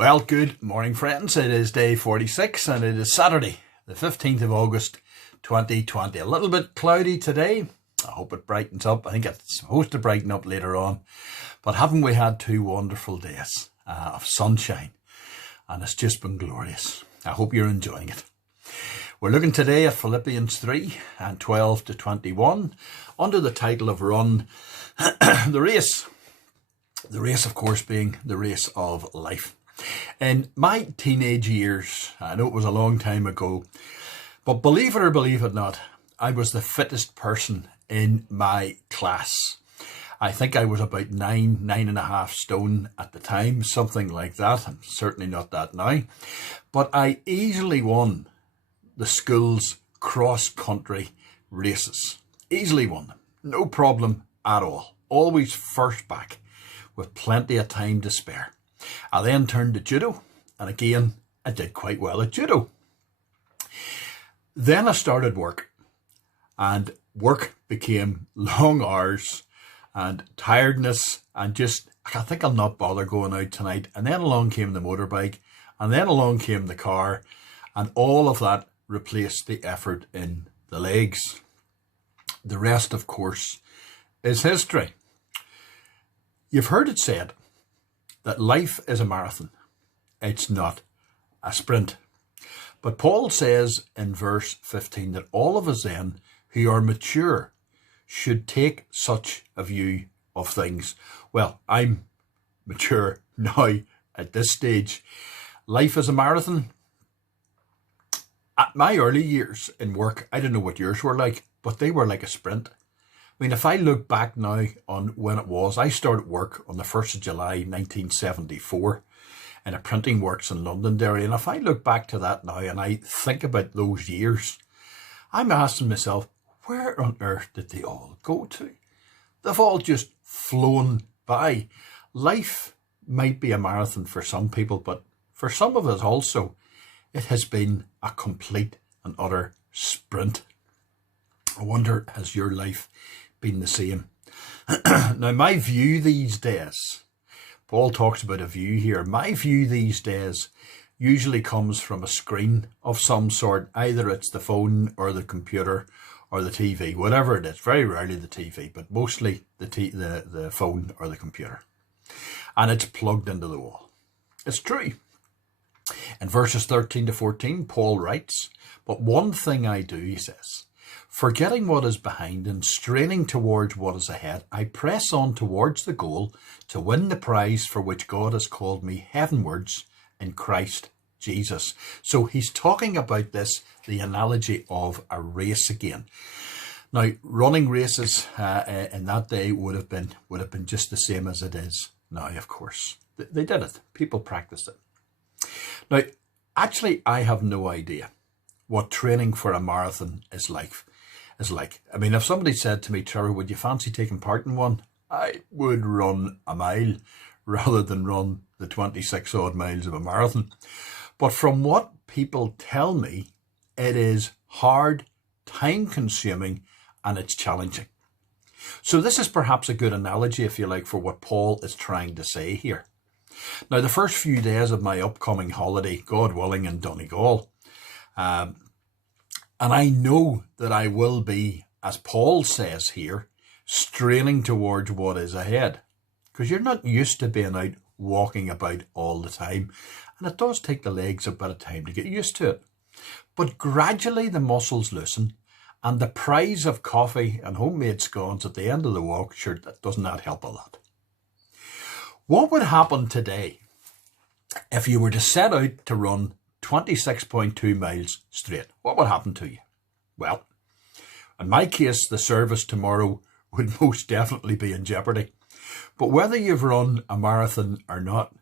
Well, good morning, friends. It is day 46 and it is Saturday, the 15th of August, 2020. A little bit cloudy today. I hope it brightens up. I think it's supposed to brighten up later on. But haven't we had 2 wonderful days of sunshine? And it's just been glorious. I hope you're enjoying it. We're looking today at Philippians 3 and 12 to 21 under the title of Run the Race. The race, of course, being the race of life. In my teenage years, I know it was a long time ago, but believe it or believe it not, I was the fittest person in my class. I think I was about 9.5 stone at the time, something like that. I'm certainly not that now. But I easily won the school's cross-country races. Easily won them. No problem at all. Always first back with plenty of time to spare. I then turned to judo, and again, I did quite well at judo. Then I started work, and work became long hours and tiredness and just, I think I'll not bother going out tonight. And then along came the motorbike, and then along came the car, and all of that replaced the effort in the legs. The rest, of course, is history. You've heard it said that life is a marathon. It's not a sprint. But Paul says in verse 15 that all of us then who are mature should take such a view of things. Well, I'm mature now at this stage. Life is a marathon. At my early years in work, I don't know what yours were like, but they were like a sprint. I mean, if I look back now on when it was, I started work on the 1st of July 1974 in a printing works in Londonderry. And if I look back to that now and I think about those years, I'm asking myself, where on earth did they all go to? They've all just flown by. Life might be a marathon for some people, but for some of us also, it has been a complete and utter sprint. I wonder, has your life been the same? Now, my view these days, Paul talks about a view here. My view these days usually comes from a screen of some sort. Either it's the phone or the computer or the TV, whatever it is. Very rarely the TV, but mostly the phone or the computer. And it's plugged into the wall. It's true. In verses 13 to 14, Paul writes, "But one thing I do," he says, "forgetting what is behind and straining towards what is ahead, I press on towards the goal to win the prize for which God has called me heavenwards in Christ Jesus." So he's talking about this, the analogy of a race again. Now, running races in that day would have been just the same as it is now, of course. They did it. People practiced it. Now, actually, I have no idea what training for a marathon is like. I mean, if somebody said to me, "Trevor, would you fancy taking part in one?" I would run a mile rather than run the 26 odd miles of a marathon. But from what people tell me, it is hard, time consuming, and it's challenging. So this is perhaps a good analogy, if you like, for what Paul is trying to say here. Now, the first few days of my upcoming holiday, God willing, in Donegal, and I know that I will be, as Paul says here, straining towards what is ahead. Because you're not used to being out walking about all the time. And it does take the legs a bit of time to get used to it. But gradually the muscles loosen. And the prize of coffee and homemade scones at the end of the walk, sure, that doesn't that help a lot. What would happen today if you were to set out to run 26.2 miles straight? What would happen to you? Well, in my case, the service tomorrow would most definitely be in jeopardy. But whether you've run a marathon or not,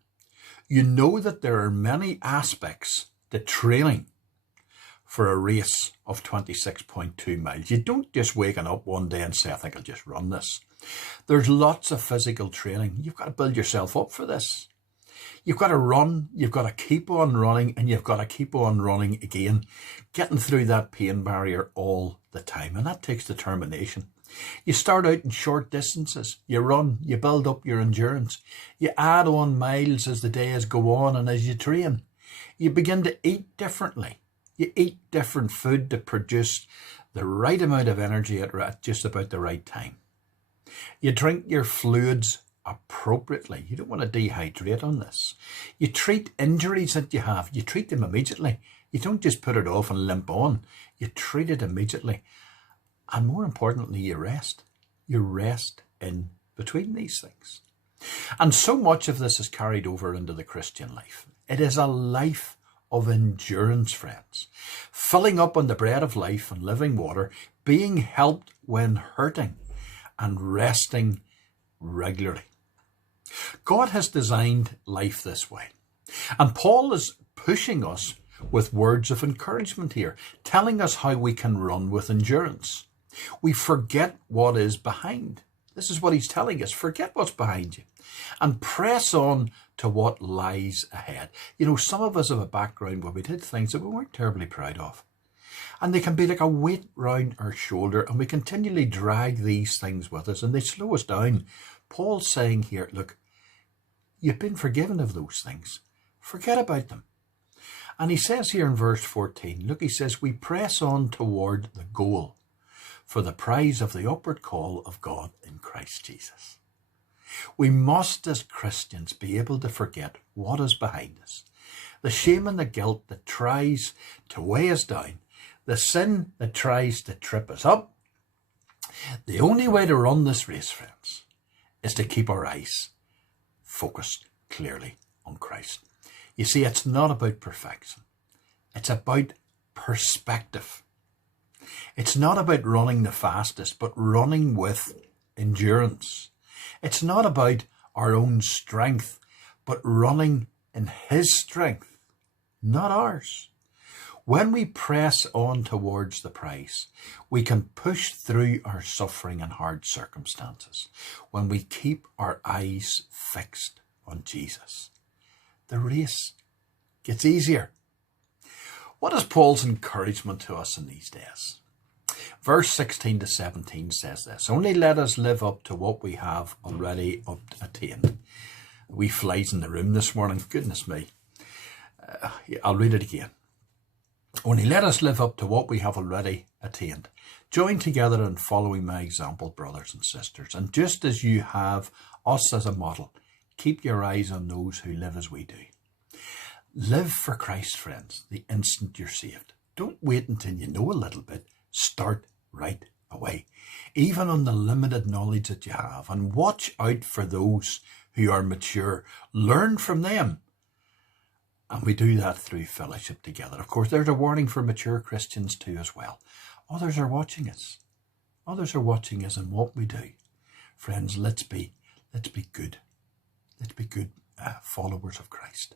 you know that there are many aspects to training for a race of 26.2 miles. You don't just waken up one day and say, "I think I'll just run this." There's lots of physical training. You've got to build yourself up for this. You've got to run, you've got to keep on running, and you've got to keep on running again, getting through that pain barrier all the time. And that takes determination. You start out in short distances. You run, you build up your endurance. You add on miles as the days go on and as you train. You begin to eat differently. You eat different food to produce the right amount of energy at just about the right time. You drink your fluids appropriately. You don't want to dehydrate on this. You treat injuries that you have. You treat them immediately. You don't just put it off and limp on. You treat it immediately. And more importantly, you rest. You rest in between these things. And so much of this is carried over into the Christian life. It is a life of endurance, friends. Filling up on the bread of life and living water, being helped when hurting, and resting regularly. God has designed life this way. And Paul is pushing us with words of encouragement here, telling us how we can run with endurance. We forget what is behind. This is what he's telling us. Forget what's behind you and press on to what lies ahead. You know, some of us have a background where we did things that we weren't terribly proud of. And they can be like a weight round our shoulder, and we continually drag these things with us and they slow us down. Paul's saying here, look, you've been forgiven of those things. Forget about them. And he says here in verse 14, look, he says, we press on toward the goal for the prize of the upward call of God in Christ Jesus. We must, as Christians, be able to forget what is behind us. The shame and the guilt that tries to weigh us down. The sin that tries to trip us up. The only way to run this race, friends, is to keep our eyes focused clearly on Christ. You see, it's not about perfection. It's about perspective. It's not about running the fastest, but running with endurance. It's not about our own strength, but running in His strength, not ours. When we press on towards the prize, we can push through our suffering and hard circumstances when we keep our eyes fixed on Jesus. The race gets easier. What is Paul's encouragement to us in these days? Verse 16 to 17 says this, only let us live up to what we have already attained. We flies in the room this morning, goodness me. I'll read it again. Only let us live up to what we have already attained. Join together in following my example, brothers and sisters. And just as you have us as a model, keep your eyes on those who live as we do. Live for Christ, friends, the instant you're saved. Don't wait until you know a little bit. Start right away, even on the limited knowledge that you have. And watch out for those who are mature. Learn from them. And we do that through fellowship together. Of course, there's a warning for mature Christians too as well. Others are watching us. Others are watching us in what we do. Friends, let's be good. Let's be good followers of Christ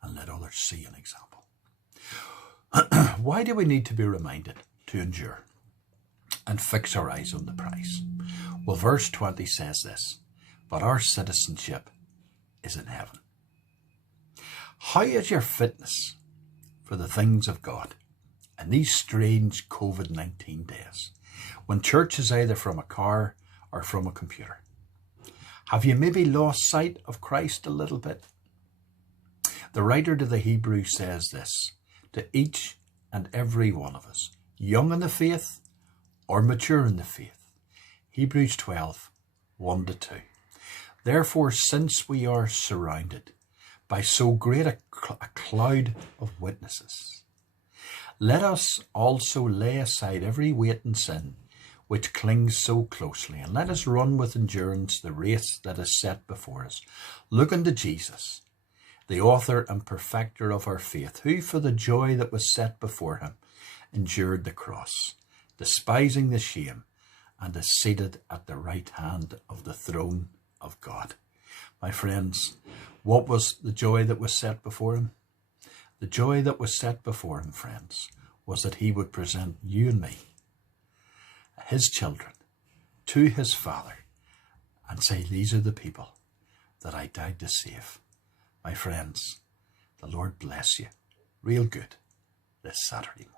and let others see an example. Why do we need to be reminded to endure and fix our eyes on the prize? Well, verse 20 says this, but our citizenship is in heaven. How is your fitness for the things of God in these strange COVID-19 days, when church is either from a car or from a computer? Have you maybe lost sight of Christ a little bit? The writer to the Hebrews says this, to each and every one of us, young in the faith or mature in the faith. Hebrews 12, 1-2. Therefore, since we are surrounded by so great a cloud of witnesses, let us also lay aside every weight and sin which clings so closely, and let us run with endurance the race that is set before us, looking to Jesus, the author and perfecter of our faith, who for the joy that was set before him endured the cross, despising the shame, and is seated at the right hand of the throne of God. My friends, what was the joy that was set before him? The joy that was set before him, friends, was that he would present you and me, his children, to his Father and say, these are the people that I died to save. My friends, the Lord bless you real good this Saturday morning.